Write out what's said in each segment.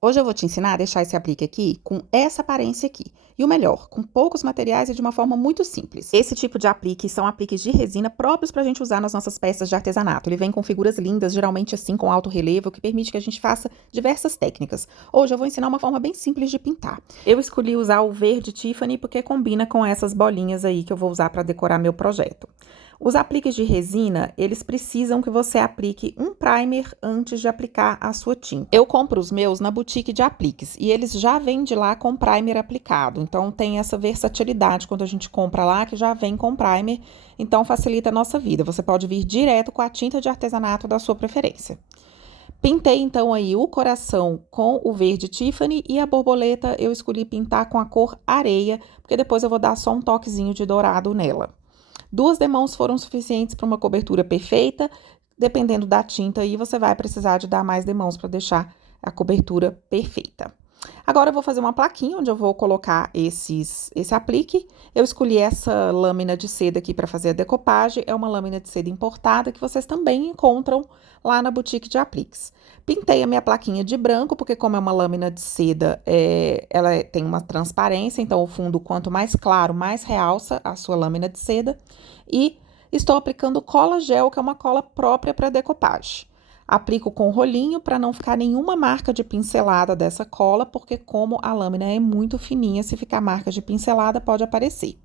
Hoje eu vou te ensinar a deixar esse aplique aqui com essa aparência aqui. E o melhor, com poucos materiais e de uma forma muito simples. Esse tipo de aplique são apliques de resina próprios para a gente usar nas nossas peças de artesanato. Ele vem com figuras lindas, geralmente assim com alto relevo, que permite que a gente faça diversas técnicas. Hoje eu vou ensinar uma forma bem simples de pintar. Eu escolhi usar o verde Tiffany porque combina com essas bolinhas aí que eu vou usar para decorar meu projeto. Os apliques de resina, eles precisam que você aplique um primer antes de aplicar a sua tinta. Eu compro os meus na boutique de apliques e eles já vêm de lá com primer aplicado. Então tem essa versatilidade quando a gente compra lá que já vem com primer, então facilita a nossa vida. Você pode vir direto com a tinta de artesanato da sua preferência. Pintei então aí o coração com o verde Tiffany e a borboleta eu escolhi pintar com a cor areia, porque depois eu vou dar só um toquezinho de dourado nela. 2 demãos foram suficientes para uma cobertura perfeita. Dependendo da tinta aí, você vai precisar de dar mais demãos para deixar a cobertura perfeita. Agora eu vou fazer uma plaquinha onde eu vou colocar esse aplique. Eu escolhi essa lâmina de seda aqui para fazer a decopagem. É uma lâmina de seda importada que vocês também encontram lá na boutique de apliques. Pintei a minha plaquinha de branco, porque como é uma lâmina de seda, ela tem uma transparência, então o fundo, quanto mais claro, mais realça a sua lâmina de seda. E estou aplicando cola gel, que é uma cola própria para decopagem. Aplico com rolinho para não ficar nenhuma marca de pincelada dessa cola, porque como a lâmina é muito fininha, se ficar marca de pincelada pode aparecer.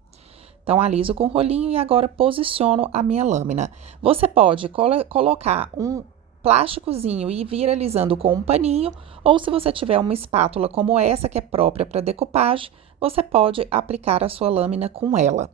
Então, aliso com rolinho e agora posiciono a minha lâmina. Você pode colocar um plásticozinho e vir alisando com um paninho, ou se você tiver uma espátula como essa, que é própria para decopagem, você pode aplicar a sua lâmina com ela.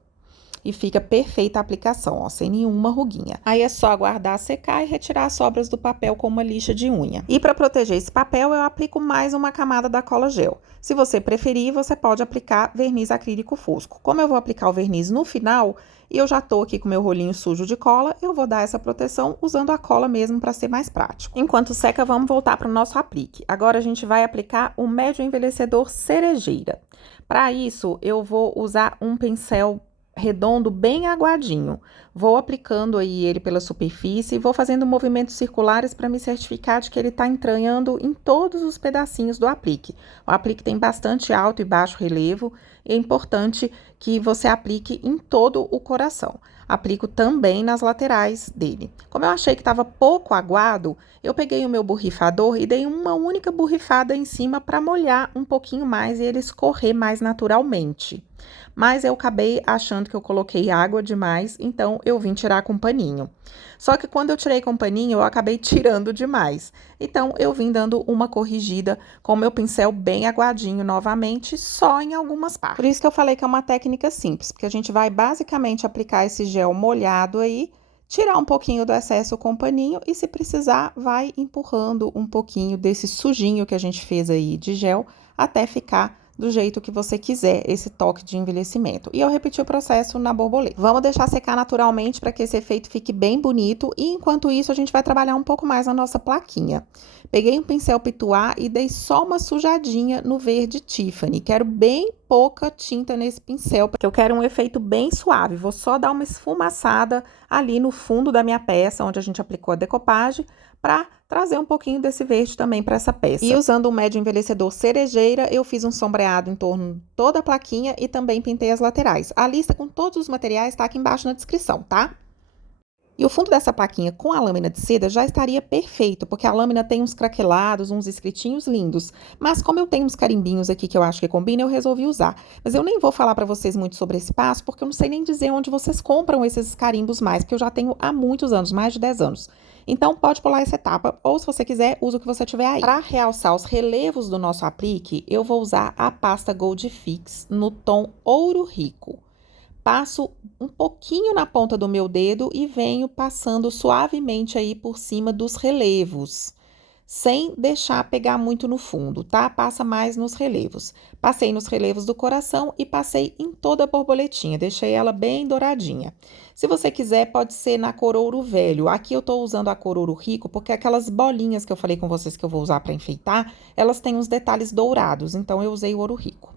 E fica perfeita a aplicação, ó, sem nenhuma ruguinha. Aí é só aguardar secar e retirar as sobras do papel com uma lixa de unha. E para proteger esse papel, eu aplico mais uma camada da cola gel. Se você preferir, você pode aplicar verniz acrílico fosco. Como eu vou aplicar o verniz no final, e eu já tô aqui com meu rolinho sujo de cola, eu vou dar essa proteção usando a cola mesmo para ser mais prático. Enquanto seca, vamos voltar para o nosso aplique. Agora a gente vai aplicar o médio envelhecedor cerejeira. Para isso, eu vou usar um pincel redondo bem aguadinho. Vou aplicando aí ele pela superfície e vou fazendo movimentos circulares para me certificar de que ele está entranhando em todos os pedacinhos do aplique. O aplique tem bastante alto e baixo relevo e é importante que você aplique em todo o coração. Aplico também nas laterais dele. Como eu achei que estava pouco aguado, eu peguei o meu borrifador e dei uma única borrifada em cima para molhar um pouquinho mais e ele escorrer mais naturalmente. Mas eu acabei achando que eu coloquei água demais, então eu vim tirar com paninho. Só que quando eu tirei com paninho, eu acabei tirando demais. Então, eu vim dando uma corrigida com o meu pincel bem aguadinho novamente, só em algumas partes. Por isso que eu falei que é uma técnica simples, porque a gente vai basicamente aplicar esse gel molhado aí, tirar um pouquinho do excesso com paninho e, se precisar, vai empurrando um pouquinho desse sujinho que a gente fez aí de gel até ficar do jeito que você quiser, esse toque de envelhecimento. E eu repeti o processo na borboleta. Vamos deixar secar naturalmente para que esse efeito fique bem bonito e, enquanto isso, a gente vai trabalhar um pouco mais a nossa plaquinha. Peguei um pincel pituá e dei só uma sujadinha no verde Tiffany. Quero bem pouca tinta nesse pincel, porque eu quero um efeito bem suave. Vou só dar uma esfumaçada ali no fundo da minha peça, onde a gente aplicou a decopagem, para trazer um pouquinho desse verde também para essa peça. E usando o médio envelhecedor cerejeira, eu fiz um sombreado em torno de toda a plaquinha e também pintei as laterais. A lista com todos os materiais está aqui embaixo na descrição, tá? E o fundo dessa plaquinha com a lâmina de seda já estaria perfeito, porque a lâmina tem uns craquelados, uns escritinhos lindos. Mas como eu tenho uns carimbinhos aqui que eu acho que combina, eu resolvi usar. Mas eu nem vou falar para vocês muito sobre esse passo, porque eu não sei nem dizer onde vocês compram esses carimbos mais, porque eu já tenho há muitos anos, mais de 10 anos. Então, pode pular essa etapa, ou se você quiser, usa o que você tiver aí. Para realçar os relevos do nosso aplique, eu vou usar a pasta Gold Fix no tom ouro rico. Passo um pouquinho na ponta do meu dedo e venho passando suavemente aí por cima dos relevos, sem deixar pegar muito no fundo, tá? Passa mais nos relevos. Passei nos relevos do coração e passei em toda a borboletinha, deixei ela bem douradinha. Se você quiser, pode ser na cor ouro velho. Aqui eu tô usando a cor ouro rico, porque aquelas bolinhas que eu falei com vocês que eu vou usar para enfeitar, elas têm uns detalhes dourados, então eu usei o ouro rico.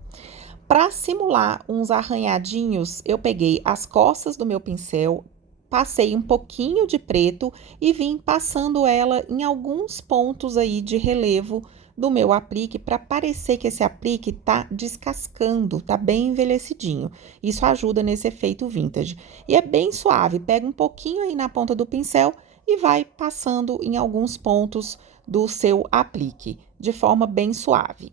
Para simular uns arranhadinhos, eu peguei as costas do meu pincel, passei um pouquinho de preto e vim passando ela em alguns pontos aí de relevo do meu aplique para parecer que esse aplique tá descascando, tá bem envelhecidinho. Isso ajuda nesse efeito vintage. E é bem suave, pega um pouquinho aí na ponta do pincel e vai passando em alguns pontos do seu aplique, de forma bem suave.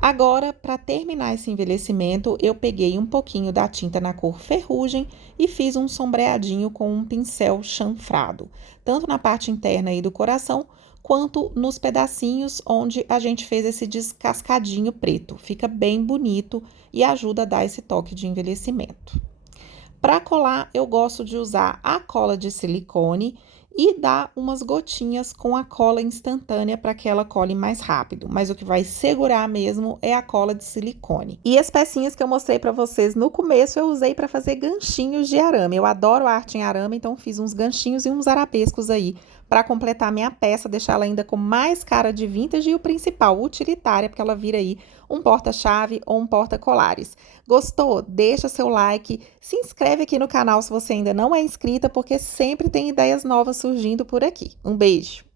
Agora, para terminar esse envelhecimento, eu peguei um pouquinho da tinta na cor ferrugem e fiz um sombreadinho com um pincel chanfrado, tanto na parte interna aí do coração, quanto nos pedacinhos onde a gente fez esse descascadinho preto. Fica bem bonito e ajuda a dar esse toque de envelhecimento. Para colar, eu gosto de usar a cola de silicone e dar umas gotinhas com a cola instantânea para que ela cole mais rápido. Mas o que vai segurar mesmo é a cola de silicone. E as pecinhas que eu mostrei para vocês no começo, eu usei para fazer ganchinhos de arame. Eu adoro arte em arame, então fiz uns ganchinhos e uns arabescos aí para completar minha peça, deixar ela ainda com mais cara de vintage e o principal, utilitária, porque ela vira aí um porta-chave ou um porta-colares. Gostou? Deixa seu like, se inscreve aqui no canal se você ainda não é inscrita, porque sempre tem ideias novas surgindo por aqui. Um beijo!